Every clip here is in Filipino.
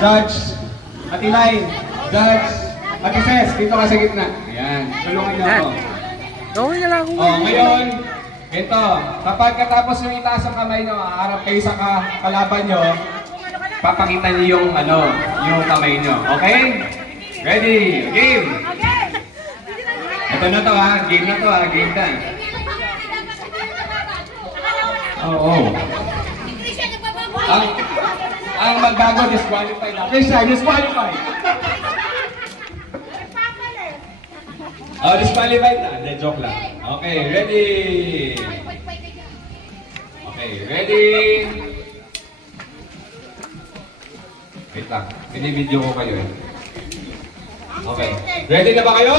Judge, Ate Lai, Judge, Ate Ses, dito ka sa gitna. Ayan, tulungan niyo ako. Gawin na lang ako. Oh, ngayon, ito, kapag katapos nyo itaas ang kamay nyo, harap kayo sa kalaban nyo, papakita niyo yung, yung kamay nyo. Okay? Ready? Game! Ito na to ha, game na to ha, game time. Oo. Ang magbago, disqualified na. Krisha, disqualified! Oh, disqualified na. Hindi, joke lang. Okay, ready? Okay, ready? Wait lang. Binibideo ko kayo eh. Okay. Ready na ba kayo?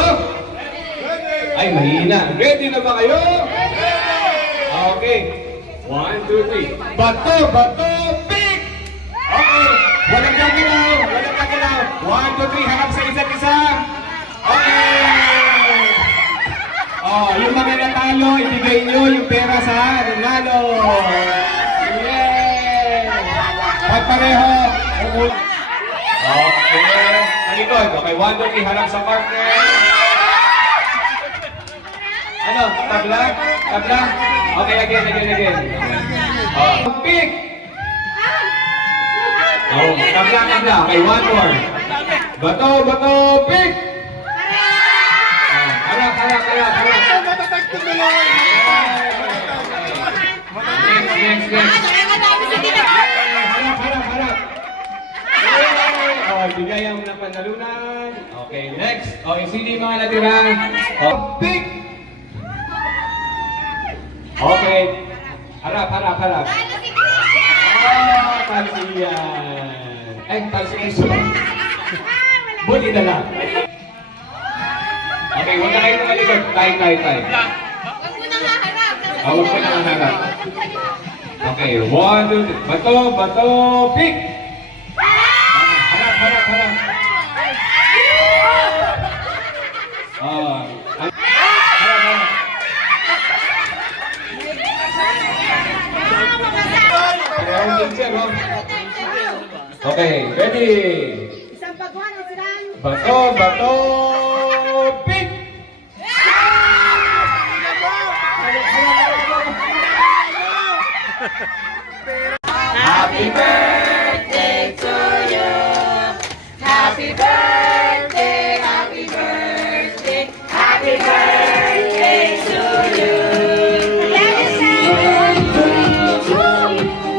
Ay, mahina. Ready na ba kayo? Okay. 1, 2, 3. Bato, bato, pick! Okay. Walang gagalaw. Walang gagalaw. 1, 2, 3. Harap sa isa't isa. Okay. Oh, yung mga natalo, ibigay nyo yung pera sa nanalo. Yay! Pagpareho. Okay. Malikod. Okay, 1, 2, 3. Harap sa partner. Ano? Tabla? Tabla? Okay, again. Oh, pick! Oh, tabla. Okay, 1 more. Bato, bato, pick! Harap. Next. Harap. Oh, bigay ang napanalunan. Okay, next. Okay, sino yung mga natira? Oh, pick! Okay. Harap. Oh, talsiyan. Ay, talsiyan. Buti na lang. Okay, huwag na kayo tumalikod. Tay. Huwag mo na nga harap. Huwag mo na nga harap. Okay, 1, 2, 3. Bato, pick! Harap. Oh, harap. Okay, ready? Isang pagwan, isang... Bato, pick! Happy birthday!